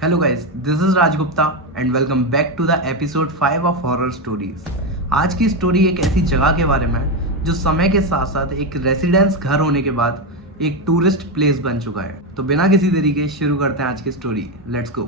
Hello guys, this is Raj Gupta and welcome back to the episode 5 of horror stories. आज की story एक ऐसी जगह के बारे में है जो समय के साथ साथ एक रेसिडेंस घर होने के बाद एक टूरिस्ट प्लेस बन चुका है। तो बिना किसी देरी के शुरू करते हैं आज की स्टोरी। Let's go.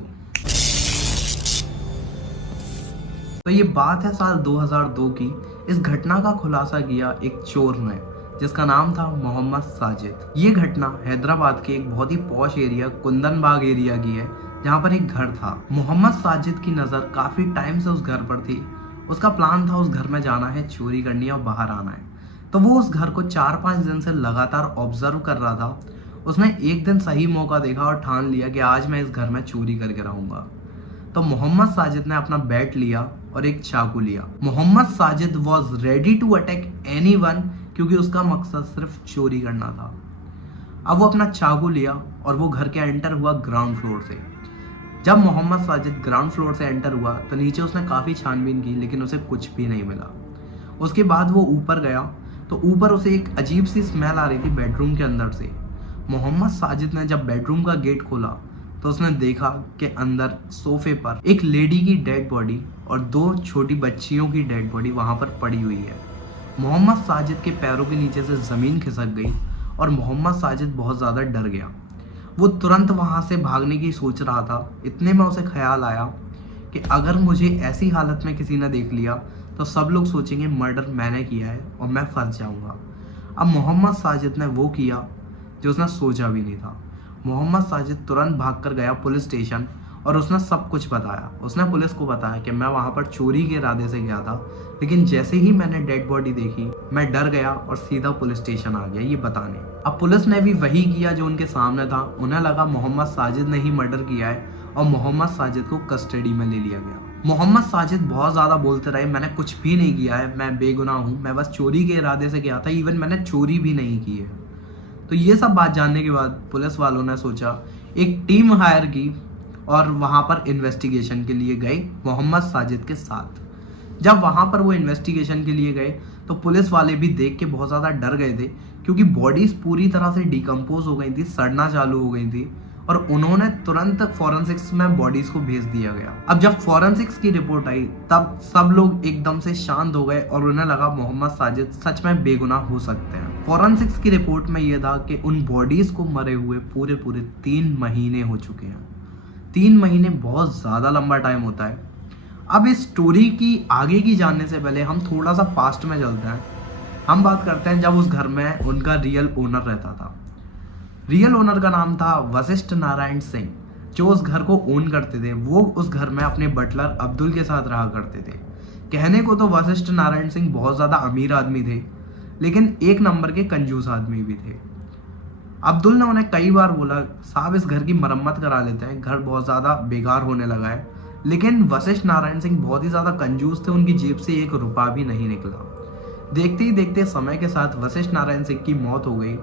तो ये बात है साल 2002 की। इस घटना का खुलासा किया एक चोर ने जिसका नाम था मोहम्मद साजिद। ये घटना हैदराबाद के एक बहुत ही पॉश एरिया कुंदन बाग एरिया की है जहाँ पर एक घर था। मोहम्मद साजिद की नज़र काफ़ी टाइम से उस घर पर थी। उसका प्लान था उस घर में जाना है, चोरी करनी है और बाहर आना है। तो वो उस घर को 4-5 दिन से लगातार ऑब्जर्व कर रहा था। उसने एक दिन सही मौका देखा और ठान लिया कि आज मैं इस घर में चोरी करके रहूंगा। तो मोहम्मद साजिद ने अपना बैट लिया और एक चाकू लिया। Mohammad Sajid was ready to attack anyone क्योंकि उसका मकसद सिर्फ चोरी करना था। अब वो अपना चाकू लिया और वो घर के एंटर हुआ ग्राउंड फ्लोर से। जब मोहम्मद साजिद ग्राउंड फ्लोर से एंटर हुआ तो नीचे उसने काफ़ी छानबीन की लेकिन उसे कुछ भी नहीं मिला। उसके बाद वो ऊपर गया तो ऊपर उसे एक अजीब सी स्मेल आ रही थी बेडरूम के अंदर से। मोहम्मद साजिद ने जब बेडरूम का गेट खोला तो उसने देखा कि अंदर सोफे पर एक लेडी की डेड बॉडी और 2 छोटी बच्चियों की डेड बॉडी वहाँ पर पड़ी हुई है। मोहम्मद साजिद के पैरों के नीचे से ज़मीन खिसक गई और मोहम्मद साजिद बहुत ज़्यादा डर गया। वो तुरंत वहाँ से भागने की सोच रहा था। इतने में उसे ख्याल आया कि अगर मुझे ऐसी हालत में किसी ने देख लिया तो सब लोग सोचेंगे मर्डर मैंने किया है और मैं फंस जाऊँगा। अब मोहम्मद साजिद ने वो किया जो उसने सोचा भी नहीं था। मोहम्मद साजिद तुरंत भागकर गया पुलिस स्टेशन और उसने सब कुछ बताया। उसने पुलिस को बताया कि मैं वहाँ पर चोरी के इरादे से गया था, लेकिन जैसे ही मैंने डेड बॉडी देखी मैं डर गया और सीधा पुलिस स्टेशन आ गया ये बताने। अब पुलिस ने भी वही किया जो उनके सामने था। उन्हें लगा मोहम्मद साजिद ने ही मर्डर किया है और मोहम्मद साजिद को कस्टडी में ले लिया गया। मोहम्मद साजिद बहुत ज़्यादा बोलते रहे, मैंने कुछ भी नहीं किया है, मैं बेगुनाह हूँ, मैं बस चोरी के इरादे से गया था, इवन मैंने चोरी भी नहीं की है। तो ये सब बात जानने के बाद पुलिस वालों ने सोचा एक टीम हायर की और वहाँ पर इन्वेस्टिगेशन के लिए गए मोहम्मद साजिद के साथ। जब वहाँ पर वो इन्वेस्टिगेशन के लिए गए तो पुलिस वाले भी देख के बहुत ज़्यादा डर गए थे क्योंकि बॉडीज़ पूरी तरह से डिकम्पोज हो गई थी, सड़ना चालू हो गई थी और उन्होंने तुरंत फॉरेंसिक्स में बॉडीज़ को भेज दिया गया। अब जब फॉरेंसिक्स की रिपोर्ट आई तब सब लोग एकदम से शांत हो गए और उन्हें लगा मोहम्मद साजिद सच में बेगुनाह हो सकते हैं। फॉरेंसिक्स की रिपोर्ट में यह था कि उन बॉडीज़ को मरे हुए पूरे 3 महीने हो चुके हैं। 3 महीने बहुत ज़्यादा लंबा टाइम होता है। अब इस स्टोरी की आगे की जानने से पहले हम थोड़ा सा पास्ट में चलते हैं। हम बात करते हैं जब उस घर में उनका रियल ओनर रहता था। रियल ओनर का नाम था वशिष्ठ नारायण सिंह। जो उस घर को ओन करते थे वो उस घर में अपने बटलर अब्दुल के साथ रहा करते थे। कहने को तो वशिष्ठ नारायण सिंह बहुत ज़्यादा अमीर आदमी थे लेकिन एक नंबर के कंजूस आदमी भी थे। अब्दुल ने उन्हें कई बार बोला साहब इस घर की मरम्मत करा लेते हैं, घर बहुत ज़्यादा बेकार होने लगा है, लेकिन वशिष्ठ नारायण सिंह बहुत ही ज़्यादा कंजूस थे, उनकी जेब से 1 रुपया भी नहीं निकला। देखते ही देखते समय के साथ वशिष्ठ नारायण सिंह की मौत हो गई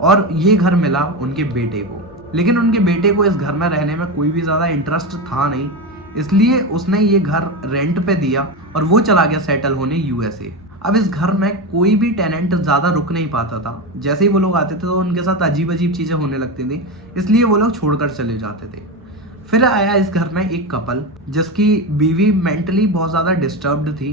और ये घर मिला उनके बेटे को। लेकिन उनके बेटे को इस घर में रहने में कोई भी ज़्यादा इंटरेस्ट था नहीं, इसलिए उसने ये घर रेंट पे दिया और वो चला गया सेटल होने यूएसए। अब इस घर में कोई भी टेनेंट ज़्यादा रुक नहीं पाता था। जैसे ही वो लोग आते थे तो उनके साथ अजीब अजीब चीज़ें होने लगती थी, इसलिए वो लोग छोड़कर चले जाते थे। फिर आया इस घर में एक कपल जिसकी बीवी मेंटली बहुत ज़्यादा डिस्टर्ब्ड थी।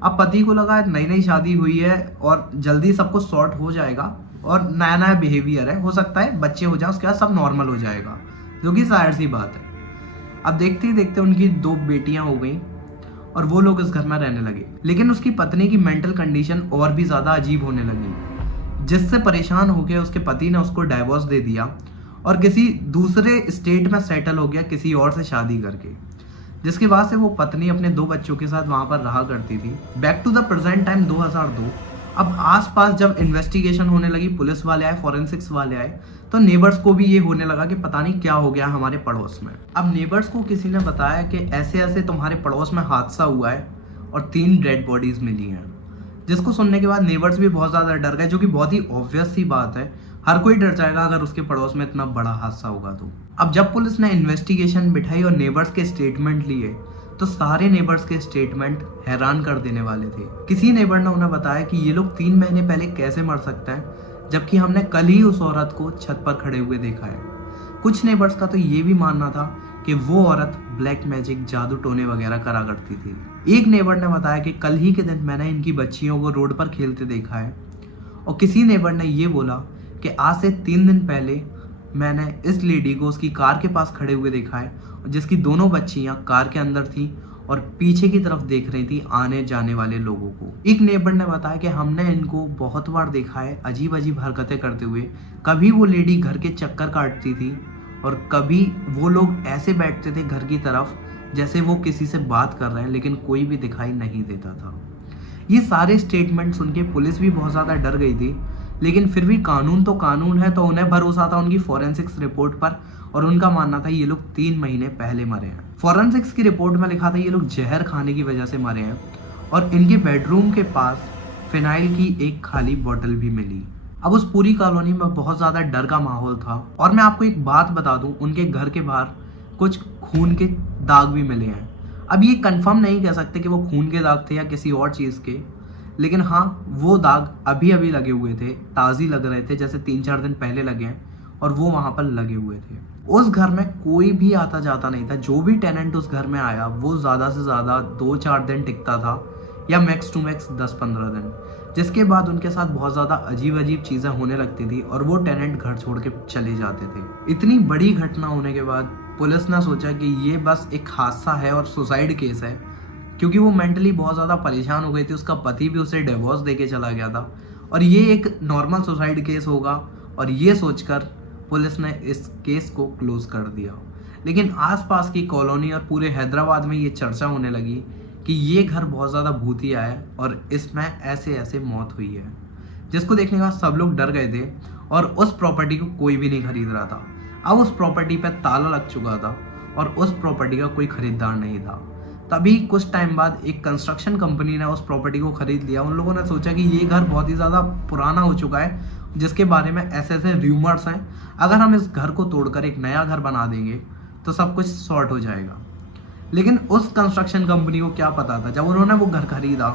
अब पति को लगा नई नई शादी हुई है और जल्दी सब कुछ सॉर्ट हो जाएगा और नया नया बिहेवियर है, हो सकता है बच्चे हो जाए उसके बाद सब नॉर्मल हो जाएगा, जो कि जाहिर सी बात है। अब देखते ही देखते उनकी 2 बेटियां हो गई और वो लोग इस घर में रहने लगे। लेकिन उसकी पत्नी की मेंटल कंडीशन और भी ज़्यादा अजीब होने लगी, जिससे परेशान होकर उसके पति ने उसको डाइवोर्स दे दिया और किसी दूसरे स्टेट में सेटल हो गया किसी और से शादी करके, जिसके बाद से वो पत्नी अपने 2 बच्चों के साथ वहाँ पर रहा करती थी। Back to the present time 2002। अब आसपास जब इन्वेस्टिगेशन होने लगी, पुलिस वाले आए, फॉरेंसिक्स वाले आए, तो नेबर्स को भी ये होने लगा कि पता नहीं क्या हो गया हमारे पड़ोस में। अब नेबर्स को किसी ने बताया कि ऐसे ऐसे तुम्हारे पड़ोस में हादसा हुआ है और 3 डेड बॉडीज मिली हैं, जिसको सुनने के बाद नेबर्स भी बहुत ज़्यादा डर गए, जो कि बहुत ही ऑब्वियस सी बात है। हर कोई डर जाएगा अगर उसके पड़ोस में इतना बड़ा हादसा होगा तो। अब जब पुलिस ने इन्वेस्टिगेशन बिठाई और नेबर्स के स्टेटमेंट लिए तो सारे नेबर्स के स्टेटमेंट हैरान कर देने वाले थे। किसी नेबर ने उन्हें बताया कि ये लोग 3 महीने पहले कैसे मर सकते हैं जबकि हमने कल ही उस औरत को छत पर खड़े हुए देखा है। कुछ नेबर्स का तो ये भी मानना था कि वो औरत ब्लैक मैजिक, जादू टोने वगैरह करा करती थी। एक नेबर ने बताया कि कल ही के दिन मैंने इनकी बच्चियों को रोड पर खेलते देखा है। और किसी नेबर ने ये बोला कि आज से 3 दिन पहले मैंने इस लेडी को उसकी कार के पास खड़े हुए देखा है, जिसकी दोनों बच्चियां कार के अंदर थी और पीछे की तरफ देख रही थी आने जाने वाले लोगों को। एक नेबर ने बताया कि हमने इनको बहुत बार देखा है अजीब अजीब हरकतें करते हुए। कभी वो लेडी घर के चक्कर काटती थी और कभी वो लोग ऐसे बैठते थे घर की तरफ जैसे वो किसी से बात कर रहे हैं, लेकिन कोई भी दिखाई नहीं देता था। ये सारे स्टेटमेंट सुन के पुलिस भी बहुत ज़्यादा डर गई थी, लेकिन फिर भी कानून तो कानून है, तो उन्हें भरोसा था उनकी फॉरेंसिक्स रिपोर्ट पर और उनका मानना था ये लोग 3 महीने पहले मरे हैं। फॉरेंसिक्स की रिपोर्ट में लिखा था ये लोग जहर खाने की वजह से मरे हैं और इनके बेडरूम के पास फिनाइल की एक खाली बोतल भी मिली। अब उस पूरी कॉलोनी में बहुत ज़्यादा डर का माहौल था और मैं आपको एक बात बता दूं, उनके घर के बाहर कुछ खून के दाग भी मिले हैं। अब ये कंफर्म नहीं कह सकते कि वो खून के दाग थे या किसी और चीज़ के, लेकिन हाँ, वो दाग अभी अभी लगे हुए थे, ताज़ी लग रहे थे, जैसे 3-4 दिन पहले लगे हैं और वो वहाँ पर लगे हुए थे। उस घर में कोई भी आता जाता नहीं था। जो भी टेनेंट उस घर में आया वो ज़्यादा से ज़्यादा 2-4 दिन टिकता था या मैक्स टू मैक्स 10-15 दिन, जिसके बाद उनके साथ बहुत ज़्यादा अजीब अजीब चीज़ें होने लगती थी और वो टेनेंट घर छोड़ के चले जाते थे। इतनी बड़ी घटना होने के बाद पुलिस ने सोचा कि ये बस एक हादसा है और सुसाइड केस है, क्योंकि वो मेंटली बहुत ज़्यादा परेशान हो गई थी। उसका पति भी उसे डिवोर्स देके चला गया था और ये एक नॉर्मल सुसाइड केस होगा, और ये सोचकर पुलिस ने इस केस को क्लोज कर दिया। लेकिन आसपास की कॉलोनी और पूरे हैदराबाद में ये चर्चा होने लगी कि ये घर बहुत ज़्यादा भूतिया है और इसमें ऐसे ऐसे मौत हुई है, जिसको देखने के बाद सब लोग डर गए थे और उस प्रॉपर्टी को कोई भी नहीं खरीद रहा था। अब उस प्रॉपर्टी पर ताला लग चुका था और उस प्रॉपर्टी का कोई खरीदार नहीं था। तभी कुछ टाइम बाद एक कंस्ट्रक्शन कंपनी ने उस प्रॉपर्टी को खरीद लिया। उन लोगों ने सोचा कि ये घर बहुत ही ज़्यादा पुराना हो चुका है, जिसके बारे में ऐसे ऐसे र्यूमर्स हैं, अगर हम इस घर को तोड़कर एक नया घर बना देंगे तो सब कुछ सॉर्ट हो जाएगा। लेकिन उस कंस्ट्रक्शन कंपनी को क्या पता था, जब उन्होंने वो घर खरीदा,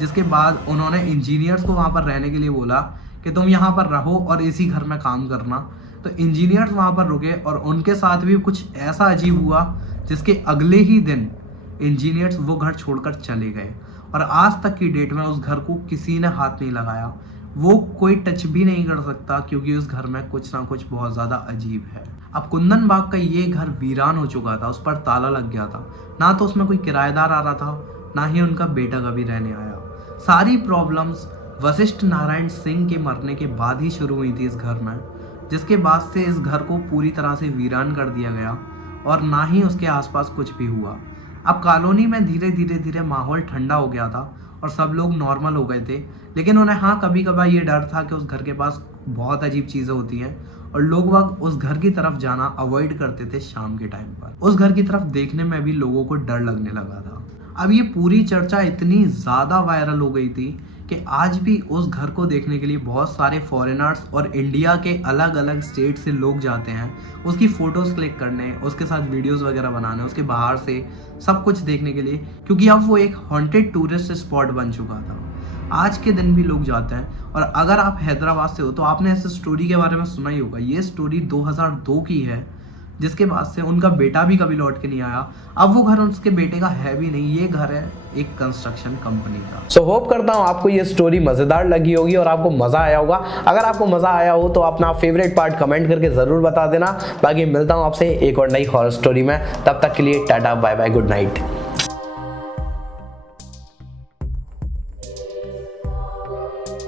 जिसके बाद उन्होंने इंजीनियर्स को वहाँ पर रहने के लिए बोला कि तुम यहाँ पर रहो और इसी घर में काम करना, तो इंजीनियर्स वहाँ पर रुके और उनके साथ भी कुछ ऐसा अजीब हुआ जिसके अगले ही दिन इंजीनियर्स वो घर छोड़कर चले गए और आज तक की डेट में उस घर को किसी ने हाथ नहीं लगाया। वो कोई टच भी नहीं कर सकता क्योंकि उस घर में कुछ ना कुछ बहुत ज़्यादा अजीब है। अब कुंदन बाग का ये घर वीरान हो चुका था, उस पर ताला लग गया था, ना तो उसमें कोई किराएदार आ रहा था, ना ही उनका बेटा कभी रहने आया। सारी प्रॉब्लम्स वशिष्ठ नारायण सिंह के मरने के बाद ही शुरू हुई थी इस घर में, जिसके बाद से इस घर को पूरी तरह से वीरान कर दिया गया और ना ही उसके आसपास कुछ भी हुआ। अब कॉलोनी में धीरे धीरे माहौल ठंडा हो गया था और सब लोग नॉर्मल हो गए थे, लेकिन उन्हें हाँ कभी कभार ये डर था कि उस घर के पास बहुत अजीब चीज़ें होती हैं और लोग वक्त उस घर की तरफ जाना अवॉइड करते थे। शाम के टाइम पर उस घर की तरफ देखने में भी लोगों को डर लगने लगा था। अब ये पूरी चर्चा इतनी ज़्यादा वायरल हो गई थी कि आज भी उस घर को देखने के लिए बहुत सारे फॉरेनर्स और इंडिया के अलग अलग स्टेट से लोग जाते हैं उसकी फ़ोटोज़ क्लिक करने, उसके साथ वीडियोस वगैरह बनाने, उसके बाहर से सब कुछ देखने के लिए, क्योंकि अब वो एक हॉन्टेड टूरिस्ट स्पॉट बन चुका था। आज के दिन भी लोग जाते हैं। और अगर आप हैदराबाद से हो तो आपने इस स्टोरी के बारे में सुना ही होगा। ये स्टोरी 2002 की है, जिसके बाद से उनका बेटा भी कभी लौट के नहीं आया। अब वो घर उसके बेटे का है भी नहीं, ये घर है एक कंस्ट्रक्शन कंपनी का। सो होप करता हूँ आपको ये स्टोरी मजेदार लगी होगी और आपको मजा आया होगा। अगर आपको मजा आया हो तो अपना फेवरेट पार्ट कमेंट करके जरूर बता देना। बाकी मिलता हूँ आपसे एक और नई हॉरर स्टोरी में, तब तक के लिए tata bye bye, good night.